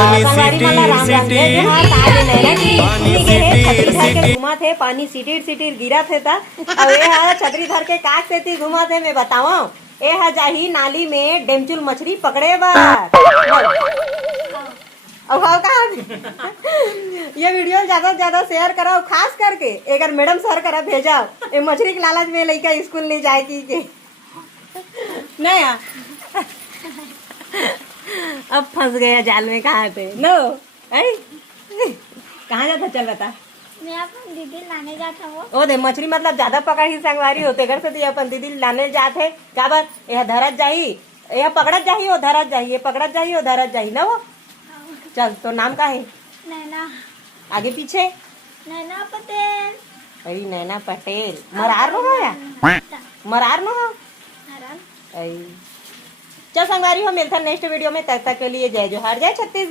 संगवारी मला राम राम जय जोहार ताज नैना की इन्हीं के है छतरी धर के घुमा थे पानी सिटीर सिटीर गिरा थे ता अब ये हा छतरी धर के काक से थी घुमा थे मैं बतावा ए हा जाही नाली में डेमचुल मछली पकड़े बा अब हाउ कहा ये वीडियो ज्यादा से ज्यादा शेयर कराओ खास करके अगर मैडम सर करा भेजा ये मछली के लालच में लड़का स्कूल नहीं जाए की के नहीं अब फंस गया जाल में कहाँ थे नो कहाँ जाता चल बता मैं अपन दीदी लाने जाता हूँ। ओ दे मछली मतलब ज्यादा पकड़ ही संगवारी होते घर से तो अपन दीदी लाने जाते क्या बात यह धरत जाही यह पकड़त जाही वो धरत जाही ये पकड़त जाही वो धरत जाही ना वो चल तो नाम का है नैना आगे पीछे नैना पटेल। अरे नैना पटेल मरार नो हो या मरार नो हो आराम। चल संगवारी हो मिलता नेक्स्ट वीडियो में तब तक के लिए जय जोहार जय छत्तीसगढ़।